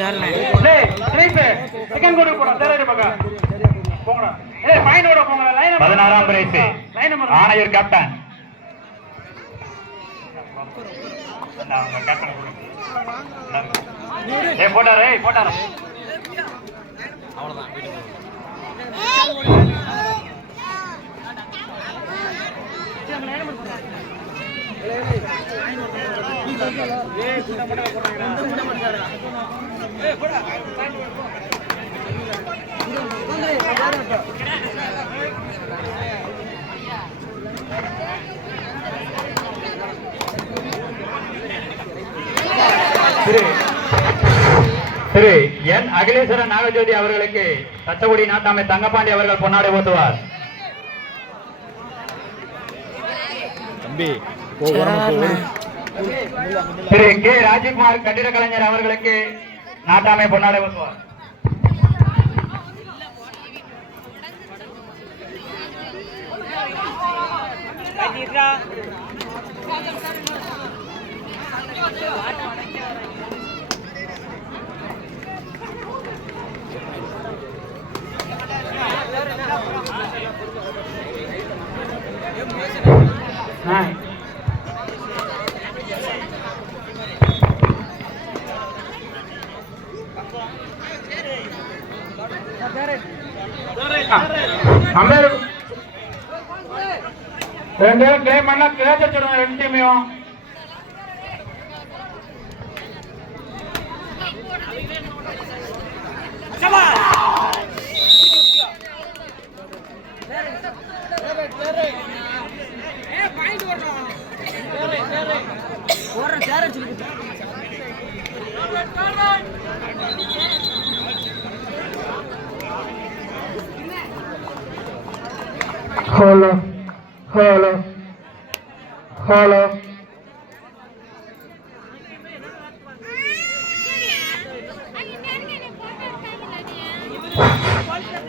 16ஆம் price ஆணையர் captain போட்டாரு அவ்வளவுதான். திரு என் அகிலேஸ்வரன் நாகஜோதி அவர்களுக்கு தச்சகுடி நாட்டாமை தங்கப்பாண்டி அவர்கள் பொன்னாடை ஓட்டுவார். திரு கே ராஜ்குமார் கட்டிட கலைஞர் அவர்களுக்கு நாட்டாமை பொன்னாடை ஓட்டுவார். ரெண்டு கிளைம் பண்ணா கிளேச்ச சொல்லுங்க ரெண்டு டீமையும். Hello hello hello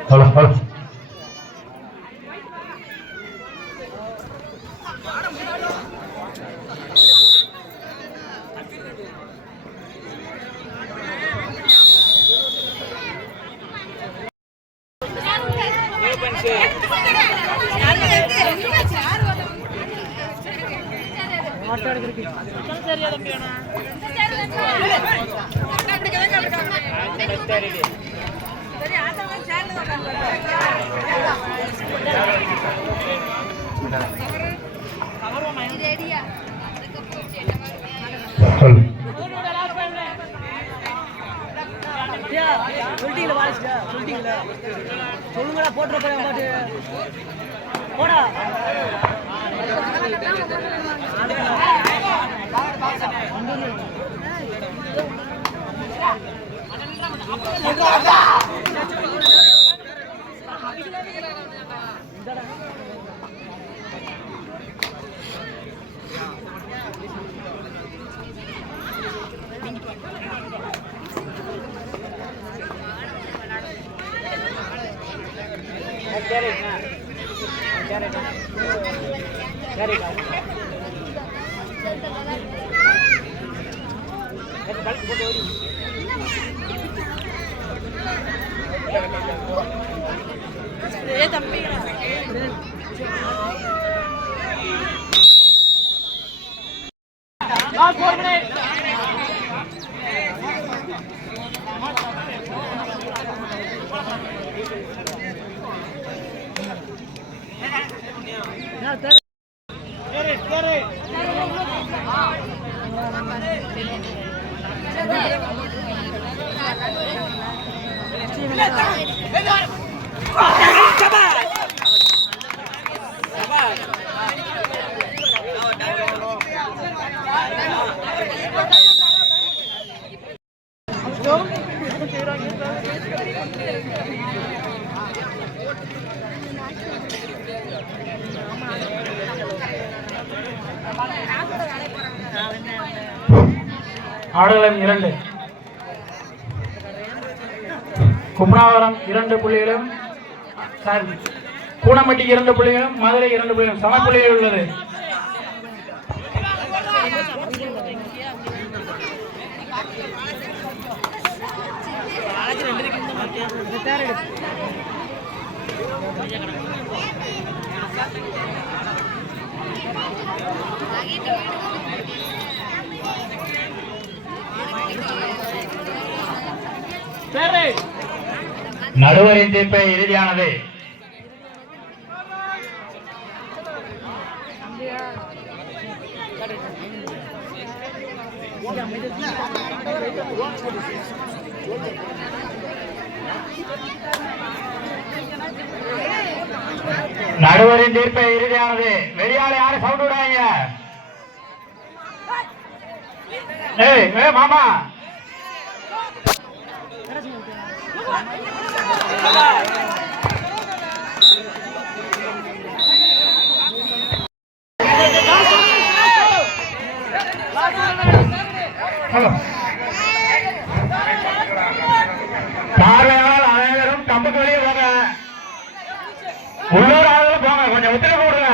hello hello சொல்லுங்களா போட்டு போடா ஆடுகளம் 2 கும்பனாவரம் 2 புள்ளிகளும் கூனம்பட்டி 2 புள்ளிகளும் மதுரை 2 புள்ளிகளும் சம புள்ளிகள் உள்ளது. நடுவரின் தீர்ப்பை இறுதியானது. நடுவரின் தீர்ப்பை இறுதியானது. வெளியால யாரு சவுண்ட் விடாங்க? ஏய் மாமா, பார்வையாளர் அனைவரும் கம்புக்கு வெளியே போங்க, உள்ளூர் ஆளுநர் போங்க, கொஞ்சம் ஒத்துழைப்பு கொடுங்க.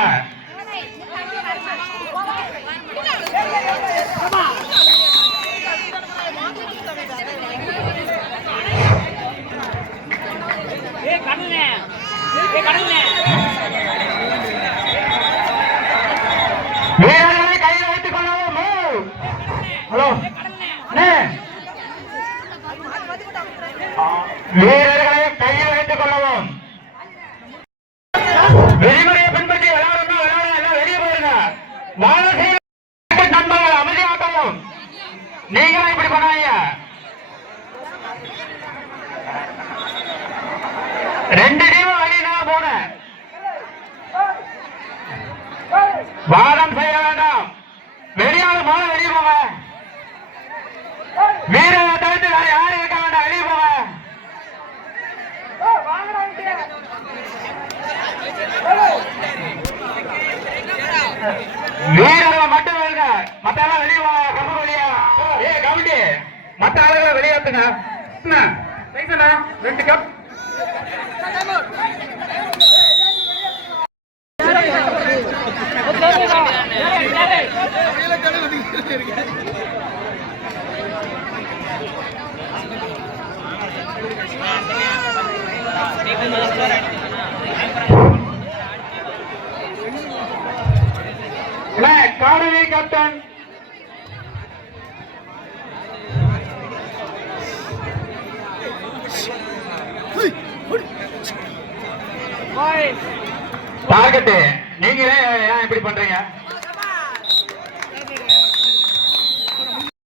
வீரர்களை கையில் வைத்துக் கொள்ளவும். ஹலோ, வீரர்களை கையில் வைத்துக் கொள்ளவும். விதிமுறையை பின்பற்றி விளையாடுங்க, எல்லாம் வெளியே போயிருங்க. நண்பர்கள் அமைதியாக்கவும். நீங்களும் இப்படி பண்ணாங்க. 2 டீமும் வெளியே போன வாதம் செய்ய வேண்டாம். வெளியாளர் போல வெளியே போங்க. வீரரை தவிர்த்து வேற யாரும் இருக்க வேண்டாம், வெளியே போங்க. வீரர்கள் மட்டும் இருங்க, மத்த எல்லாம் வெளியே போங்க. கம்பு வெளியே கவுண்டி மத்த ஆளுகளை வெளியேற்றுங்க. 2 கப் காணொலி கேப்டன் டார்கெட். நீங்களே ஏன் இப்படி பண்றீங்க?